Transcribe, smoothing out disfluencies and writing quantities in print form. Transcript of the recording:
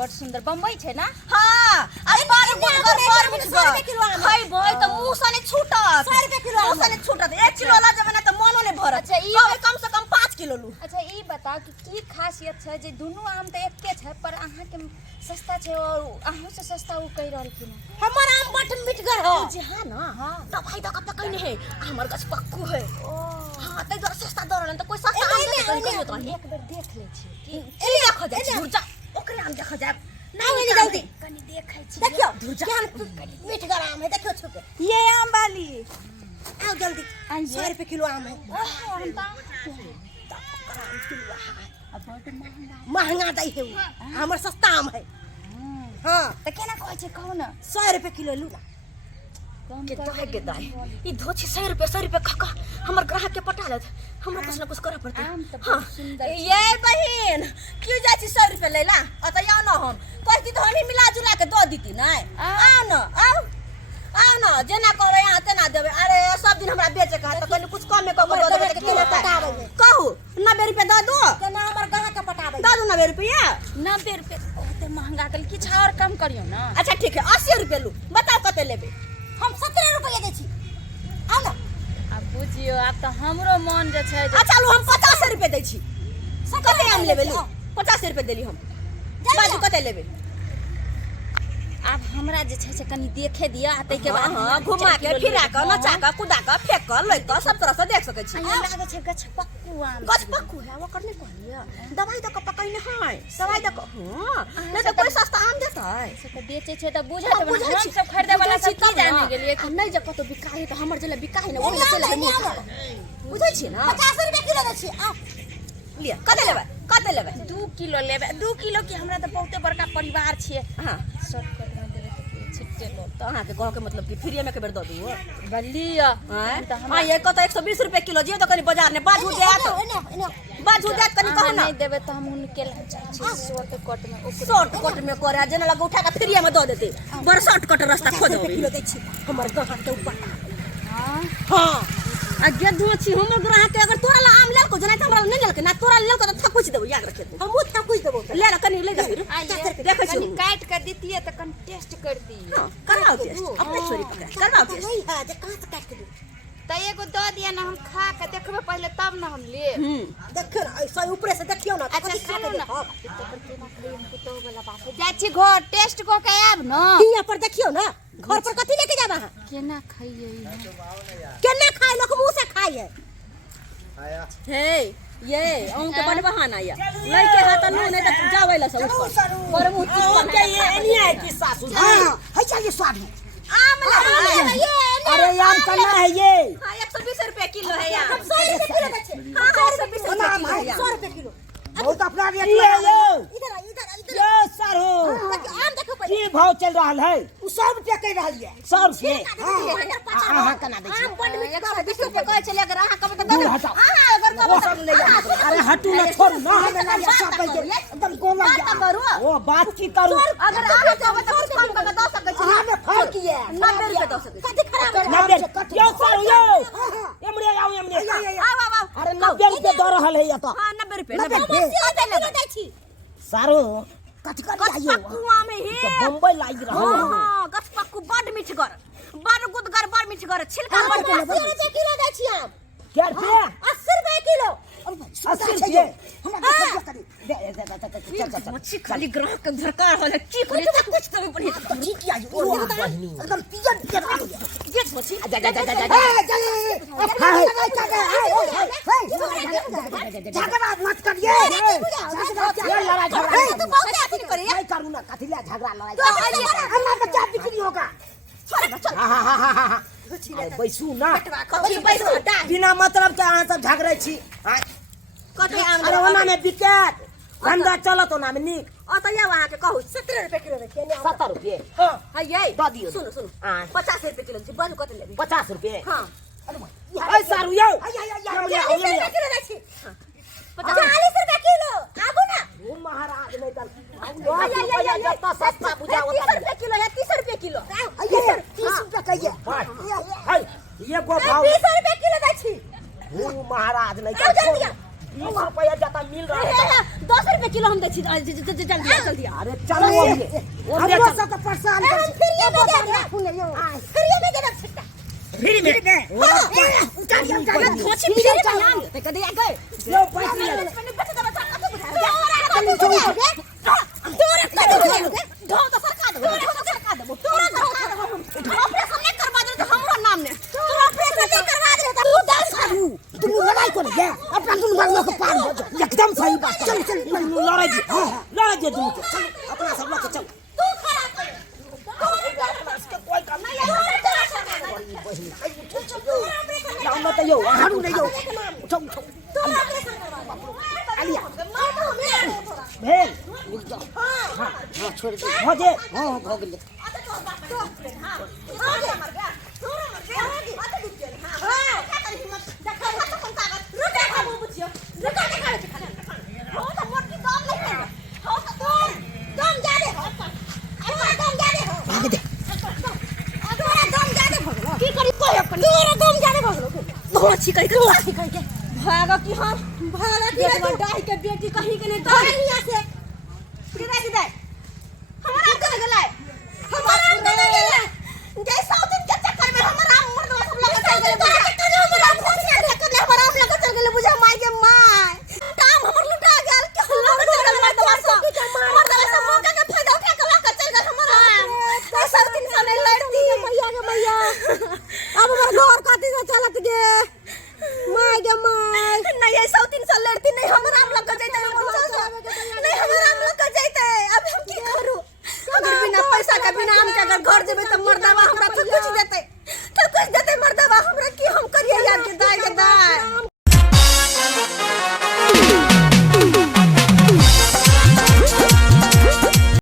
बड़ सुंदर बम्बई छे ना। हां अब बार बार मिठगर खाई भाई त मुंह सने छूटत 100 रुपया किलो मुंह सने छूटत 1 किलो ला जब ना त मनो ने भरत। अच्छा ई कम से कम 5 किलो लू। अच्छा ई बता कि की खासियत छै जे दुनु आम त एके छै पर अहाँ के सस्ता छै और अहाँ से सस्ता उ कह रहल कि हमर आम बट मिठगर हो जी हां ना। हां दवाई द के पकैने है हमर गछ पक्कू है। ओ हां त जरा सस्ता दरलन त कोई सस्ता आम नहीं कहियो त एक बार देख ले छी कि एली देखो जा धुरजा ओकरे आम देखो जा नहीं जल्दी कनी देखै छी देखियो केहन मिठगर आम है देखियो छुके ये आम वाली आओ जल्दी 100 रुपए किलो आम है। महंगा दई है हमर सस्ता आम है। हां त केना कहै छै कहू ना 100 रुपए किलो लू ना के दहे के दाई ई धोछी 100 रुपए खका हमर ग्राहक के पटालत हमरा कुछ ना कुछ करे पड़ते। आम त हां सुंदर ये बहिन क्यों जाची 100 रुपए लेला अत या न हम कहती तो हम मिला जुला के दो दीती नहीं आओ न आओ न जेना करे यहां तेना देबे। अरे सब दिन हमरा बेचे का त कनी कुछ कम में कम दो देबे के किलो पटावे कहू 90 रुपए दो दो केना हमर ग्राहक के पटावे दो 90 रुपया 90 रुपए ओते महंगा कल किछ और कम करियो ना। अच्छा ठीक है 80 रुपए लू बताओ कते लेबे हम 17 रुपया दे छी आओ न अब बुझियो अब त हमरो मन जे छै अच्छा लो हम 50 रुपए दे छी कते आम लेबे लू 50 रुपए देली हम बाजू कते लेबे अब हमरा जे छै से कनी देखे दिया तै के बाद हां घुमा के फिरा के नचा के कुदा के फेक के लइ के सब तरह से देख सकै छी। हमरा लागे छै गछ पक्कू आम गछ पक्कू है वो करने कहलिए दवाई द के पकैने है दवाई द के हां नहीं तो कोई सस्ता आम देता है से त बेचे छै त बुझत हम सब खरीदे वाला सब की जाने गेलिए कि नहीं जब कतो बिकाई त हमर जले बिकाई न ओले चले बुझै छी ना 50 रुपया किलो दे छी आ लिया कते लेबे 2 किलो लेबे 2 किलो की हमरा त बहुते बड़का परिवार छिए। हां शॉर्टकट में देबे त छिट्टे लो तो अहाँ के कह के मतलब कि फ्री में के बेर द दू बलिया हां ये कतो 120 रुपया किलो जे तो कनी बाजार ने बाजू दे कनी कह ना नहीं देबे त हम उनके ला जाइ छी शॉर्टकट में शॉर्टकट में करे जेना लगा उठा के फ्री में द देते बड़ शॉर्टकट रास्ता खोज किलो दे छी हमर ग्राहक के ऊपर। हां आ जे दोछी हमर ग्राहक के अगर तोरा ला आम लेल को जना त हमरा नहीं लेल के ना तोरा लेल को त थकुच देबो याद रखे हम थकुच देबो ले ला कनी ले जा देखै छी काट के दीतिए त कन टेस्ट करती कराओ टेस्ट अपने छोरी पकड़ कराओ टेस्ट नहीं है जे कहां से काट के दे त एगो द दिया ना हम खा के देखबे पहले तब ना हम ले देख ऐसा ऊपर से देखियो ना अच्छा सुनो ना तो वाला बात है जाची घर टेस्ट को के आब ना यहाँ पर देखियो ना घर पर कथि लेके जाबा केना खाइए केना खाए लोग मुंह से खाए आया हे ये आम के बड़ बहाना या लइके हाथ नु नहीं त जावे ला सब ऊपर पर मुंह चिप के ये नहीं है कि सासू हां है चलिए स्वाद आम ले ये अरे आम करना है ये हां 120 रुपए किलो है यार 100 रुपए किलो बच्चे हां 120 रुपए किलो है 100 रुपए किलो बहुत अपना रेट लगाओ इधर ये सर हो आम देखो पहले की भाव चल रहा है 100 रुपया कह रहल है 100 रुपए हां कना दे आम बड़ मिठ 120 रुपया कहे चले अगर अहाँ कब त हां अगर कब वो सब ले जा अरे हटू ना छोड़ ना हमें ना सब पैसे एकदम गोमा जा वो बात की करूं अगर अहाँ कब त कुछ कम करके दे सकै छी हमें फर्क है 90 रुपया दे सकै कथि खराब ना दे यो सर यो एमरे आओ एमरे आओ अरे 90 रुपए दे रहा है ये तो हां 90 रुपया 90 दै छी सारो कथि कर आइयो कुआं में हे तो बम्बई लाग रहा है हां गछपक्कू बड़ मिठगर बड़ गुदगर बड़ मिठगर छिलका बड़ 80 रुपया किलो दै छी आम क्या रुपया 80 रुपया किलो 80 रुपए मच्छी खाली ग्राहक के धरकार होला की करे कुछ तो भी पड़ी ठीक है ओ बहनी एकदम पिजन के ये मच्छी झगड़ा मत करिए लड़ाई झगड़ा तू बहुत आदमी करे नहीं करूं ना कथिला झगड़ा लड़ाई अन्ना का चाप बिक्री होगा बैसू ना बिना मतलब के अहाँ सब झगड़े छी कते आम अरे ओना में बिकेट धंधा चलत ओना में निक अतया वहां के कहू 70 रुपया किलो दे 70 रुपए हां है ये दो दियो सुनो हां 50 रुपया किलो छी बाजू कते लेबी 50 रुपए हां अरे सारू यो 40 रुपया किलो दै छी 40 रुपया किलो आबू ना ओ महाराज नहीं कर तो सस्ता बुझा 30 रुपया किलो है 30 रुपया किलो 30 रुपया कहिए ये गो भाव 20 रुपया किलो दै छी ओ महाराज नहीं आओ जल्दी 20 रुपया ज्यादा मिल रहा है 10 रुपए किलो हम दे छी जल्दी अरे चलो हमरो सब तो परेशान कर फिर ये में दे छिट्टा फ्री में उठा धोची फिर में आन ते कदे आ गए लो पैसा ले ढो तो सरका दो ऑपरेशन नहीं करवा दे तो हमरो नाम ने तू ऑपरेशन नहीं करवा दे तो तू डांस कर तुम लड़ाई कर गया अपना तुम बंगला को पार हो जाओ एकदम सही बात चल चल लड़ाई जी हां लड़ाई जी तुम चल अपना सब लोग चल तू खड़ा कर कोई काम नहीं जाओ मत यो हारू नहीं यो उठो तू ऑपरेशन करवा आलिया मैं तो हमें भेल रुक जाओ हां हां छोड़ दे हो दे हां हो गए भागा कि हम भागा कि डाही के बेटी कहीं के नहीं तो यहाँ से